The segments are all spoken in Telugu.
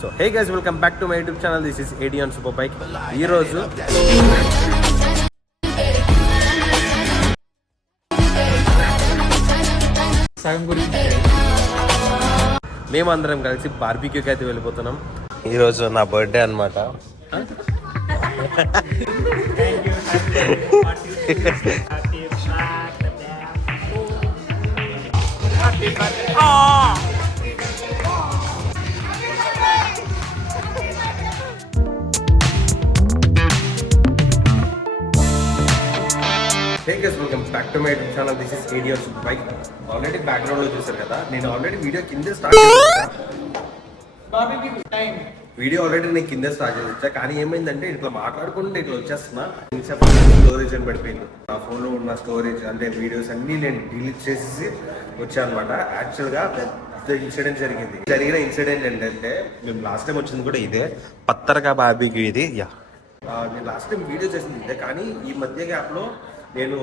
So hey guys, welcome back to my YouTube channel. This is AD on super bike. ఈరోజు మేమందరం కలిసి బార్బిక్యూకి అయితే వెళ్ళిపోతున్నాం. ఈరోజు నా బర్త్డే అన్నమాట. Hey guys, welcome back to my YouTube channel. This is AD on Super Bike. Already background లో చూసారు కదా, నేను ఆల్రెడీ వీడియో కింద స్టార్ట్ చేసా. కానీ ఏమైందంటే ఇట్లా మాట్లాడుకుంటే ఇట్లా వచ్చేస్తున్నా. స్టోరేజ్ అని పడిపోయింది. నా ఫోన్ లో ఉన్న స్టోరేజ్ అంటే వీడియోస్ అన్ని నేను డిలీట్ చేసి వచ్చా అనమాట. యాక్చువల్ గా పెద్ద ఇన్సిడెంట్ జరిగిన ఇన్సిడెంట్ ఏంటంటే, మేము లాస్ట్ టైం వచ్చింది కూడా ఇదే పత్తరగా బార్బిక్యూ. ఇది నేను లాస్ట్ టైం వీడియో చేసింది ఇదే, కానీ ఈ మధ్య గ్యాప్ లో నేను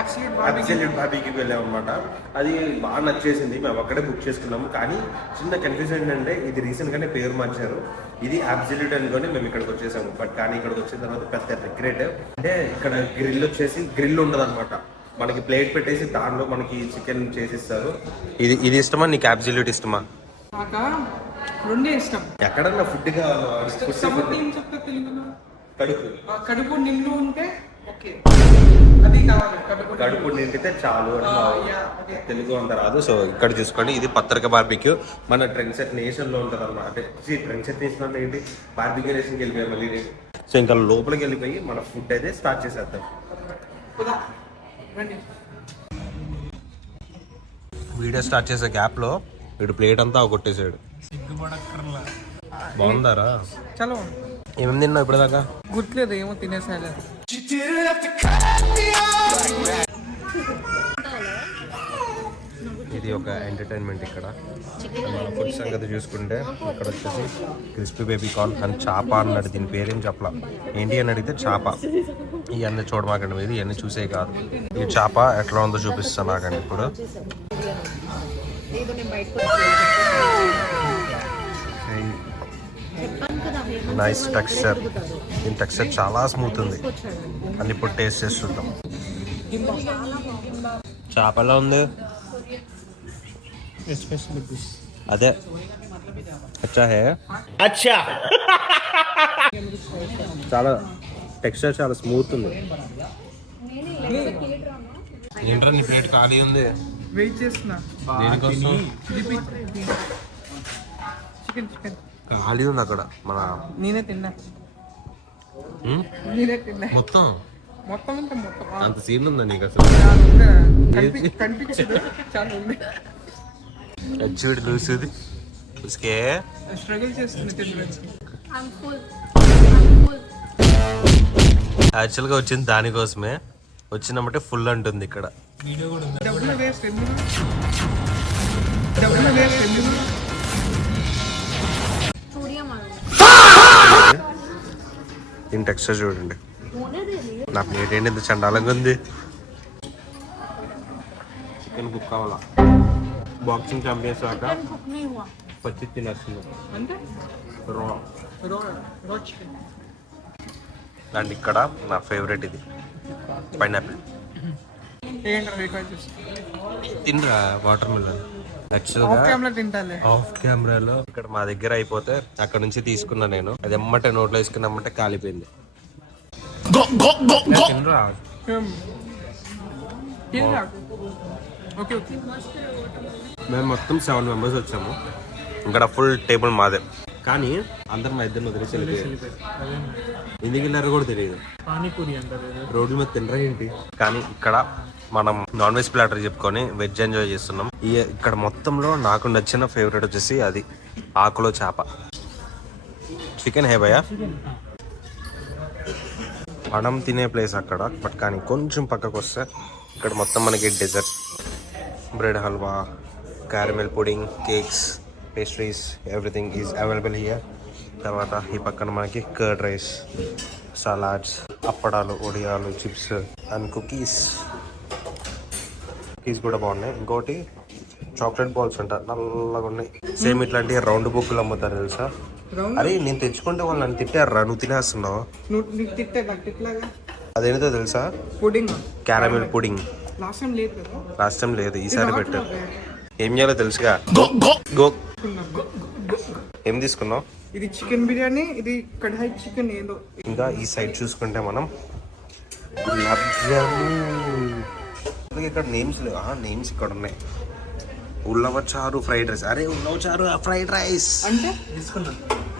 అబ్సల్యూట్ బార్బిక్యూకి వెళ్ళాం అనమాట. అది బాగా నచ్చేసింది. మేము అక్కడే బుక్ చేసుకున్నాము. కానీ చిన్న కన్ఫ్యూజన్ ఏంటంటే, ఇది రీసెంట్ గానే పేరు మార్చారు. ఇది అబ్సల్యూట్ అనుకొని మేము ఇక్కడికి వచ్చేసాము. బట్ కానీ ఇక్కడికి వచ్చిన తర్వాత పెద్ద రిగ్రెట్ అంటే, ఇక్కడ గ్రిల్ ఉండదు అనమాట. మనకి ప్లేట్ పెట్టేసి దానిలో మనకి చికెన్ చేసిస్తారు. ఇది ఇష్టమా నీకు? అబ్సల్యూట్ ఇష్టమా? ఎక్కడన్నా ఫుడ్ కడుపు నిండు ఉంటే కడుపు నిండితే చాలు అని తెలుగు అంత రాదు. సో ఇక్కడ చూసుకోండి, ఇది పత్రిక బార్బిక్యూ. మన ట్రెండ్ సెట్ నేషన్ లో ఉంటుంది అనమాట. అంటే ట్రెండ్ సెట్ నేషన్ అంటే ఏంటి, బార్బిక్యూ నేషన్కి వెళ్ళిపోయాం మళ్ళీ. సో ఇంకా లోపలికి వెళ్ళిపోయి మన ఫుడ్ అయితే స్టార్ట్ చేసేద్దాం. వీడియో స్టార్ట్ చేసే గ్యాప్ లో వీడు ప్లేట్ అంతా కొట్టేసాడు. బాగుందారా? చాలా ఏమేమి తిన్నావు ఇప్పుడు దాకా? గుర్తులేదు, ఏమో తినేసాడు. ఇది ఒక ఎంటర్టైన్మెంట్. ఇక్కడ మన ఫుడ్ సంగతి చూసుకుంటే, ఇక్కడ వచ్చేసి క్రిస్పీ బేబీ కార్న్ అని చాప అన్నాడు. దీని పేరేం చెప్పలా. ఏంటి అని అడిగితే చాప. ఇవన్నీ చూడమాకండి మీరు, ఇవన్నీ చూసే కాదు. ఈ చాప ఎట్లా ఉందో చూపిస్తాను నాకండి ఇప్పుడు. Nice texture. దీని టెక్స్చర్ చాలా స్మూత్ ఉంది. అన్ని ఇప్పుడు టేస్ట్ చేసి చూద్దాం. చేపలా ఉంది అదే. అచ్చా హే, అచ్చా. చాలా టెక్స్చర్ చాలా స్మూత్ ఉంది. ఏంట్రా నీ ప్లేట్ ఖాళీ ఉంది? వెయిట్ చేస్తున్నా. ఖాళీ ఉంది అక్కడ. మన నేనే తిన్నా మొత్తం మొత్తం అంత సీన్ ఉందా నీకు అసలు? కనిపించదు, చాలా ఉంది. చూడు లూసుది ఉస్కే స్ట్రగుల్ చేస్తుంది. యాక్చువల్గా వచ్చింది దానికోసమే. వచ్చినమంటే ఫుల్ అంటుంది ఇక్కడ. దీని టెక్స్చర్ చూడండి. నా ప్లేట్ ఏంటి ఇంత చండాలంగా ఉంది? చికెన్ కుక్ కావాలా? బాక్సింగ్ ఛాంపియన్స్ దాకా పచ్చి తినేస్తుంది. అండ్ ఇక్కడ నా ఫేవరెట్ ఇది పైనాపిల్. తినరా వాటర్ మిలన్? ఆఫ్ కెమెరాలో ఇక్కడ మా దగ్గర అయిపోతే అక్కడ నుంచి తీసుకున్నా నేను. అది ఎమ్మటే నోట్లో వేసుకున్నామంటే కాలిపోయింది. మేము మొత్తం 7 మెంబర్స్ వచ్చాము. ఇక్కడ ఫుల్ టేబుల్ మాదే. కానీ అందరు మా ఇద్దరు వదిలేసి వెళ్ళిపోయారు. ఎందుకు వెళ్ళారో కూడా తెలియదు. రోడ్ల మీద తినరా ఏంటి? కానీ ఇక్కడ మనం నాన్ వెజ్ ప్లాటర్ చెప్పుకొని వెజ్ ఎంజాయ్ చేస్తున్నాం. ఇక్కడ మొత్తంలో నాకు నచ్చిన ఫేవరెట్ వచ్చేసి అది ఆకులో చేప. చికెన్ హే భయ్యా. మనం తినే ప్లేస్ అక్కడ. బట్ కానీ కొంచెం పక్కకు వస్తే ఇక్కడ మొత్తం మనకి desserts, bread halwa, caramel pudding, cakes, pastries, everything is available here. తర్వాత ఈ పక్కన మనకి కర్డ్ రైస్, సలాడ్స్, అప్పడాలు, ఒడియాలు, చిప్స్ అండ్ కుకీస్ కూడా బాగున్నాయి. ఇంకోటి చాక్లెట్ బాల్స్ అంట నల్లగా ఉన్నాయి. సేమ్ ఇట్లాంటి రౌండ్ బుక్కులు అమ్ముతారు తెలుసా? రౌండ్ అరే నేను తెచ్చుకుంటే వాళ్ళు నన్ను తిట్టారా, నువ్వు తినేస్తున్నావు. నీకు తిట్టే నాకు తిట్లాగా. అదేంటో తెలుసా? Pudding. Caramel pudding. Last time లేదు కదా. లాస్ట్ టైం లేదు, ఈసారి పెట్టారు. ఏం చేయాలో తెలుసుగా. గో ఏం తీసుకున్నావు? ఇది చికెన్ బిర్యానీ, ఇది కడాయి చికెన్ ఏదో. ఇంకా ఈ సైడ్ చూసుకుంటే మనం గులాబ్ జామున్. ఇక్కడ నేమ్స్ లేవు. నేమ్స్ ఇక్కడ ఉన్నాయి. ఉల్లవ చారు ఫ్రైడ్ రైస్. అరే ఉల్లవ చారు ఫ్రైడ్ రైస్ అంటే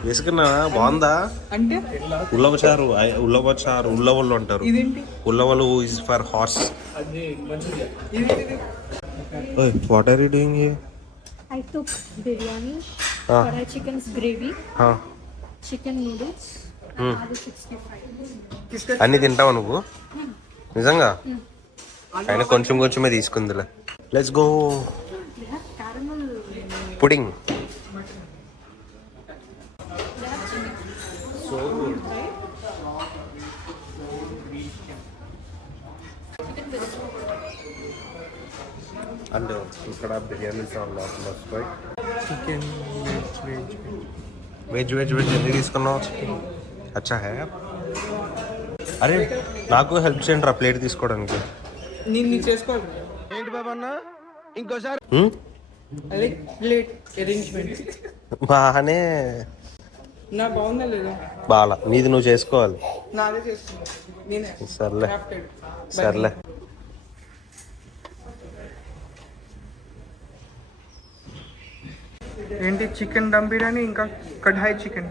వేసుకున్నా బాగుందా? అంటే ఉల్లవ చారు ఉల్లవలు అంటారు. ఇదేంటి? ఉల్లవలు ఇస్ ఫర్ హార్స్. ఇది what are you doing here? I took biryani, karai chicken's gravy, chicken noodles, aloo 65. అన్ని తింటావా నువ్వు నిజంగా? ఆయన కొంచెం కొంచెమే తీసుకుందిలే. Let's go. They have caramel. Pudding. And ఇక్కడ బిర్యానీస్ వస్తాయి. చికెన్ వెజ్ ఎన్ని తీసుకున్నావు? అచ్చా హే. అరే నాకు హెల్ప్ చేయండి రా ప్లేట్ తీసుకోవడానికి. నేను చేసుకోవాలి. ఏంటి బాబా అన్న ఇంకోసారి? అదే ప్లేట్ అరేంజ్మెంట్ బాగానే నా బాగుందా లేదా? బాగా నీది నువ్వు చేసుకోవాలి. నాదే చేస్తున్నా నేనే. సర్లే Crafted. సర్లే. ఏంటి చికెన్ దమ్ బిర్యానీ ఇంకా కడాయి చికెన్.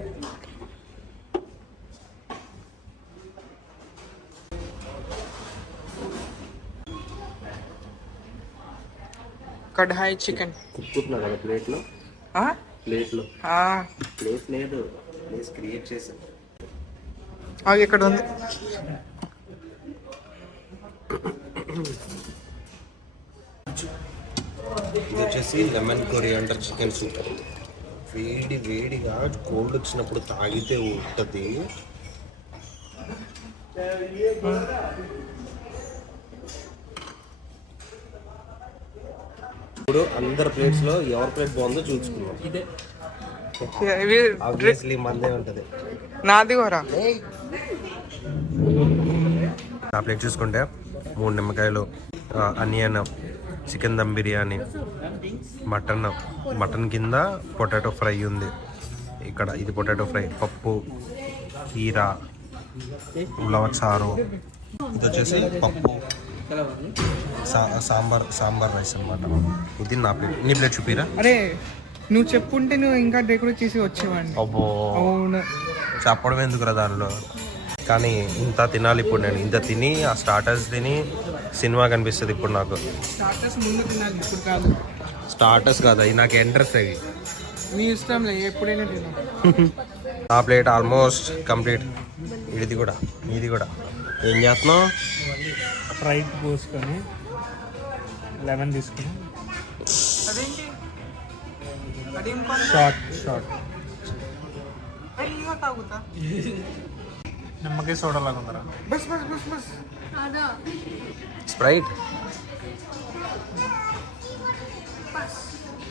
కడాయి చికెన్ కుట్టుకుంటున్నా కదా ప్లేట్లో. ప్లేట్ లేదు, ప్లేస్ క్రియేట్ చేసాను. ఇక్కడ ఉంది. ఇది వచ్చేసి లెమన్ కొరియాండర్ చికెన్ సూప్. వేడిగా కోల్డ్ వచ్చినప్పుడు తాగితే ఉంటుంది. ఇప్పుడు అందరి ప్లేట్స్ లో ఎవరి ప్లేట్ బాగుందో చూసుకున్నాం. ఆబ్వియస్లీ మందే ఉంటది. నాది కూడా. నా ప్లేట్ చూసుకుంటే 3 నిమ్మకాయలు, onion, chicken dum biryani, mutton కింద పొటాటో ఫ్రై ఉంది. ఇక్కడ ఇది పొటాటో ఫ్రై, పప్పు, కీరా, ఉలవ చారు. ఇది వచ్చేసి పప్పు, సాంబార్ రైస్ అన్నమాట. ఇది నా ప్లేట్. నీ ప్లేట్ చూపిరా. అరే నువ్వు చెప్పుంటే నువ్వు ఇంకా డెకరేట్ చేసి వచ్చేవాడిని. అబ్బో అవును. చెప్పడం ఎందుకురా దానిలో. కానీ ఇంత తినాలి ఇప్పుడు నేను. ఇంత తిని ఆ స్టార్టర్స్ తిని సినిమా కనిపిస్తుంది ఇప్పుడు నాకు. స్టార్టర్స్ ముందు తినాలి, ఇప్పుడు కాదు. స్టార్టర్స్ కాదు అవి, నాకు ఎంట్రెస్ అవి. మీ ఇష్టం లే, ఎప్పుడైనా తిను. ఆ ప్లేట్ ఆల్మోస్ట్ కంప్లీట్. ఇది కూడా ఇది కూడా. ఏం చేస్తున్నావు? ఫ్రైడ్ పోసుకొని లెమన్ తీసుకుని అదేంటి? అదేం షార్ట్ తాగుతా. నిమ్మకాయ సోడా లాగా ఉందరా. బస్ స్ప్రైట్.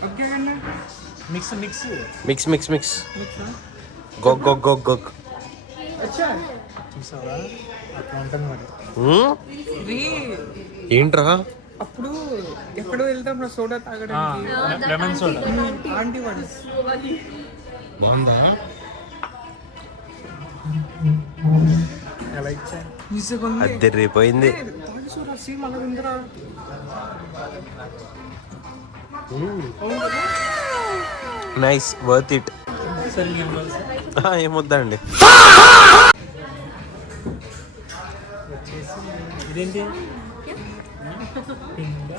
ఓకే అన్న. మిక్స్ గొగ్. అచ్చా చూసావా అట్లా ఉంటుంది మరి. ఇది ఏంట్రా? అప్పుడు ఎక్కడో వెళ్తాం సోడా తాగడానికి. Lemon soda. ఆంటీ వాడు బాగుందా? ఎలా ఇచ్చా అద్దరిపోయింది. సోడా సేమ్ అలా ఉందిరా. Nice, worth it. సరే ఏమొద్దండి. ఇదేంటి?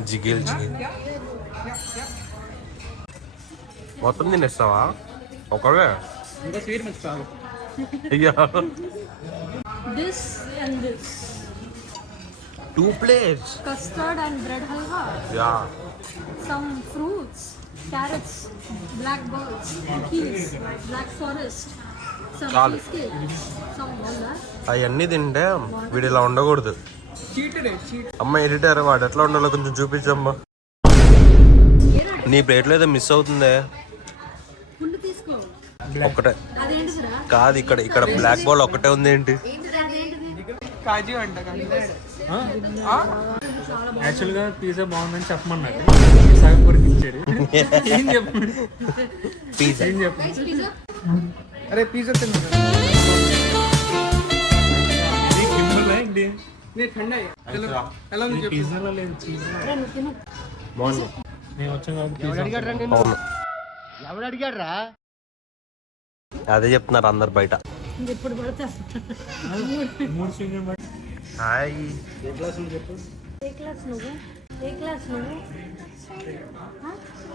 జిగేల్ మొత్తం తినేస్తావా ఒకవే? ఇంకా స్వీట్ మిక్స్ తాగు. అయ్యా This and this. 2 plates. Custard and bread halwa. Yeah. Some fruits, carrots, blackbirds, peas, black forest, some Chalu. cheesecake, some walnut. అవన్నీ తింటే వీడు ఇలా ఉండకూడదు. చీటడే చీట్. అమ్మ ఎడిటర్ వాడు ఎట్లా ఉండాలో కొంచెం చూపించమ్మా. నీ ప్లేట్లో ఏదో మిస్ అవుతుందే. ఫుల్ తీసుకో. ఒక్కటే అదేంటిదిరా? కాదు, ఇక్కడ ఇక్కడ బ్లాక్ బాల్ ఒక్కటే ఉంది ఏంటి? కాజు అంట యాక్చువల్గా పిజ్జా బాగుందని చెప్పమన్నాడు, సగం కొరకు ఇచ్చాడు. ఏం చెప్పండి, పిజ్జా ఏం చెప్పండి. Guys, pizza? అరే పిజ్జా తిన్నా ఇది కింబల్ ఏంటి? నేను ఠండా ఎలా ఉంది చెప్పు. పిజ్జాలో లేదు, చీజ్. రా, నువ్వు తిను. బాగుంది. నేను వచ్చాను కాబట్టి పిజ్జా. అవును, అదే చెప్తున్నారు అందరు బయట. ఇప్పుడు పడతా. 3 స్వీట్లు బట్టి హాయ్. ఏ క్లాస్ నువ్వు? ఏ క్లాస్ నువ్వు?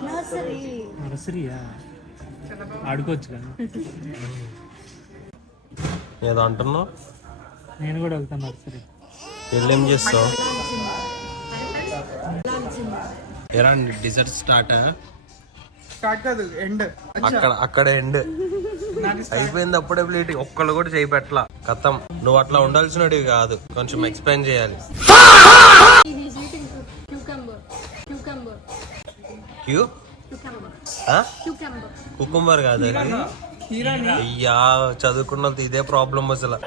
నర్సరీ. నర్సరీయా? ఆడుకోవచ్చు కదా. ఏదో అంటున్నావు, నేను కూడా వెళ్తాను నర్సరీ. వెళ్ళేం చేస్తావు? ఎరా డిజర్ట్ స్టార్ట్ స్టార్ట్ కాదు ఎండ్. అక్కడ ఎండ్ అయిపోయింది. అప్పుడే ప్లేట్ ఒక్కళ్ళు కూడా చేయి పెట్టలా. కథం. నువ్వు అట్లా ఉండాల్సినవి కాదు, కొంచెం ఎక్స్ప్లెయిన్ చేయాలి. He's eating cucumber. Cucumber. క్యూ Cucumber. కుకుంబర్ కాదు అది. అయ్యా, చదువుకున్న వాళ్ళతో ఇదే ప్రాబ్లం అసలు.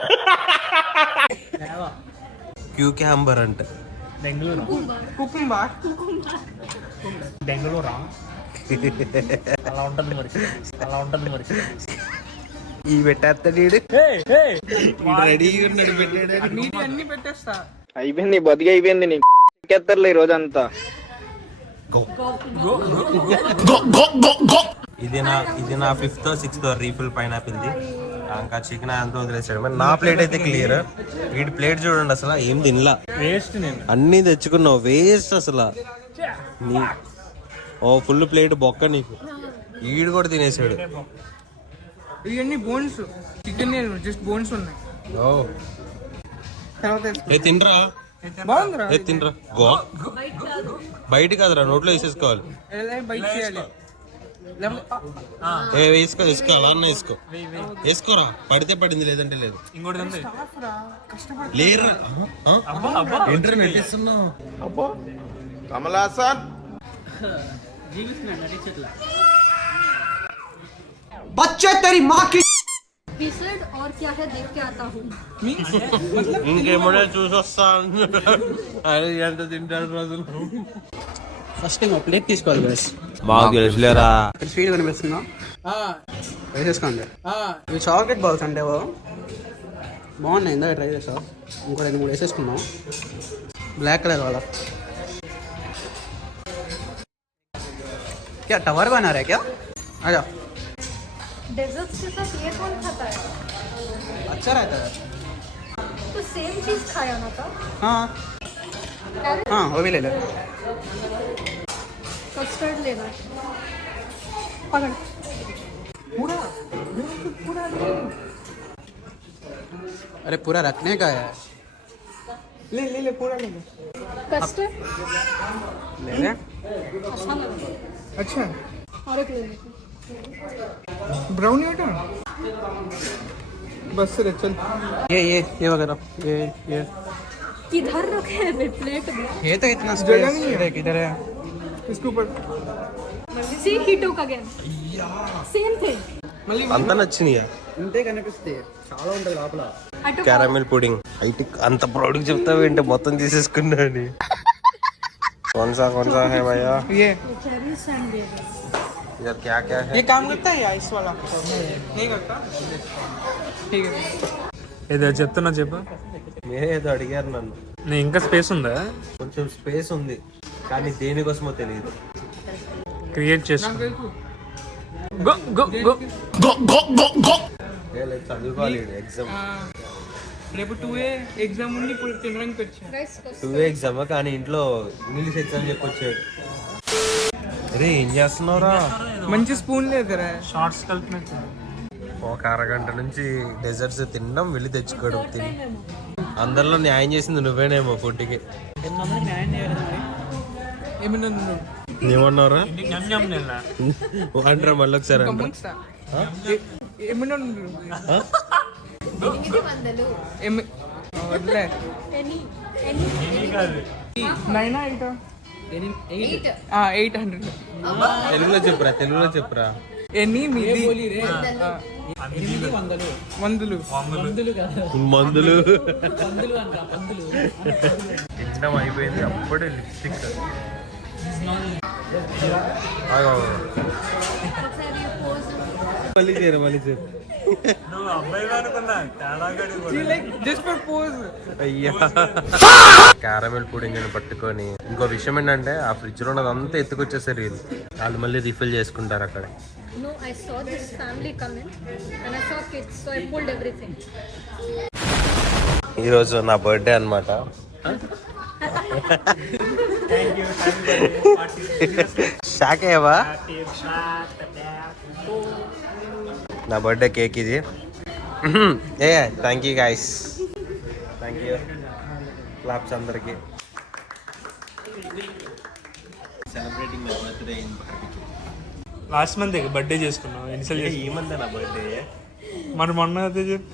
క్యూక్యాంబర్ అంటే బెంగళూరు. కుకుంబా బెంగళూరా? అలా ఉంటుంది మరి, అలా ఉంటుంది మరి. ఈ పెట్టేస్తాడు రెడీగా ఉన్నాడు పెట్టాడు. నీటి అన్ని పెట్టేస్తా. అయిపోయింది బతికి అయిపోయింది నీకు ఎత్తర్లే ఈ రోజంతా. ఇది నా 5th or 6th refill pineapple the. ఇంకా చికెన్ అంతా వదిలేసాడు. మరి నా ప్లేట్ అయితే క్లియర్. వీడి ప్లేట్ చూడండి, అసలు ఏం తినలా. వేస్ట్. నేను అన్ని తెచ్చుకున్నావు, వేస్ట్ అసలు. ఓ ఫుల్ ప్లేట్ బొక్క నీకు. ఈడు కూడా తినేసాడు. ఇవన్నీ బోన్స్. చికెన్ జస్ట్ బోన్స్ ఉన్నాయి. ఓ తర్వాత తినరా, బాగుందిరా. తినరా. బయట కాదురా, నోట్లో వేసేసుకోవాలి. ఎలా బైట్ చేయాలి. వేసుకో వేసుకో, అలా అన్న వేసుకో. వేసుకోరా, పడితే పడింది, లేదంటే లేదు. ఇంకోటి ఉంది. లేరు ఎంట్రీ నెట్టిస్తున్నావు. కమలాసన్ He said, और क्या है देख के आता हूँ. ఇంకేమో చూసి వస్తా. అరే ఎంత తింటాడు రోజులు. ఫస్ట్ టైం ప్లేట్ తీసుకోవాలి గైస్. మాకు తెలుసులేరా. స్వీట్ కనిపిస్తుందా? వేసేసుకోండి. ఇవి చాక్లెట్ బాల్స్ అంటే బాగున్నాయి. ఇందాక ట్రై చేసావు. ఇంకో 2-3 వేసేసుకున్నాం. బ్లాక్ కలర్ वाला क्या टवर बना रहा है क्या? आजा. Desserts के साथ ये कौन खाता है? अच्छा रहता है. तो सेम चीज खाया ना था. हाँ हाँ, वो भी ले ले. कस्टर्ड लेना. पकड़. अरे पूरा रखने का है. ले पूरा ले ले. कस्टर्ड ले ले. अच्छा लगा. अच्छा और एक ले लेते. ब्राउनी बेटा बस रे चल. ये वगैरह ये किधर रखे हैं प्लेट में? ये तो इतना जगह नहीं है. किधर है? इसके ऊपर See, he took again. Same thing. మళ్ళీ అంత నచ్చినాయా? ఇంతే కనిపిస్తే చాలా ఉంటుంది లోపల. I took caramel pudding. అయితే అంత ప్రౌడ్గా చెప్తావేంటి, మొత్తం తీసేసుకున్నా అని. కొనసా హే భయ్యా. ये cherries and ये. इधर क्या क्या है? ये काम करता है आइस वाला नहीं करता. ठीक है. ఏదో చెప్తున్నా చెప్పు. మీరే ఏదో అడిగారు నన్ను. నేను ఇంకా స్పేస్ ఉందా? కొంచెం స్పేస్ ఉంది, కానీ దేనికోసమో తెలియదు. క్రియేట్ చేసుకో. నాకు తెలుసు. Go go go. చదువుకోవాలి ఎగ్జామ్. రేపు 2A ఎగ్జామ్ ఉండి ఇప్పుడు తినడానికి వచ్చా. Guys, custard. 2 ఎగ్జామ్, కానీ ఇంట్లో ఇంగ్లీష్ ఎగ్జామ్ చెప్పొచ్చాడు. అరే ఏం చేస్తున్నావురా? మంచి స్పూన్ లేదురా. షార్ట్స్ కలిపినట్టు. ఒక అరగంట నుంచి డెజర్ట్స్ తినడం, వెళ్ళి తెచ్చుకోవడం, తిని అందరిలో న్యాయం చేసింది నువ్వేనేమో ఫుడ్కి. ఏమన్నా ఏమన్నారా? ఞమ్ ఞమ్ నిన్న. అంటారా మళ్ళీ ఒకసారి అంటారా? గమనిస్తా. ఏమన్నా వదిలే. Any. ఇది కాదు. నైనా ఇటా 800. తెలుగులో చెప్పురా, తెలుగులో చెప్పురా. ఎనిమిది వందలు. మందులు తినడం అయిపోయింది, అప్పుడే లిప్స్టిక్. మళ్ళీ చేయరు, మళ్ళీ చేయరు. Just for pose. అయ్యా, క్యారమెల్ పుడింగ్ అని పట్టుకొని. ఇంకో విషయం ఏంటంటే ఆ ఫ్రిడ్జ్ లో ఉన్నదంతా ఎత్తుకొచ్చేసారు వీళ్ళు. వాళ్ళు మళ్ళీ రీఫిల్ చేసుకుంటారు అక్కడ. No, I saw this family come in and I saw kids, so I pulled everything. ఈరోజు నా బర్త్డే అన్నమాట. షాక్ అయ్యావా? నా బర్త్డే కేక్ ఇది. ఏ thank you guys, thank you. Claps అందరికి. Celebrating my birthday in barbecue. Last month birthday చేసుకున్నాం. ఎన్నిసార్లు ఈ మంత్ నా బర్త్డే. మరి మొన్న అదే చెప్పు.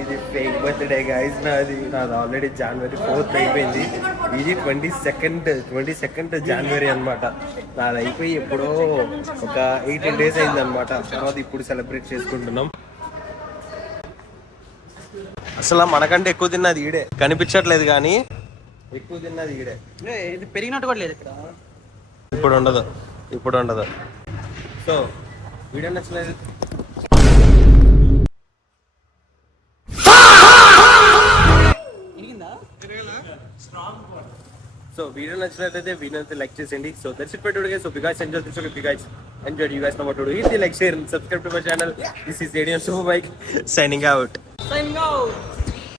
ఇది ఫేక్ బర్త్డే గైస్. నాది ఆల్రెడీ January 4th అయిపోయింది. ఇది 22nd January అన్నమాట. నాది అయిపోయి ఎప్పుడో ఒక 18 days అయింది అనమాట. తర్వాత ఇప్పుడు సెలబ్రేట్ చేసుకుంటున్నాం. అసలు మనకంటే ఎక్కువ తిన్నది ఈడే, కనిపించట్లేదు కానీ ఎక్కువ తిన్నది ఈడే. ఇది పెరిగినట్టు కూడా లేదు ఇక్కడ. ఇప్పుడు ఉండదు. సో వీడియో నచ్చలేదు. సో వీడియో నచ్చినట్లయితే వీడియోని లైక్ చేసేయండి. So that's it for today guys. So you guys enjoyed this video, if you guys enjoyed, you guys know what to do. Hit the like, share and subscribe to my channel. This is Radiant Super Bike signing out. Signing out.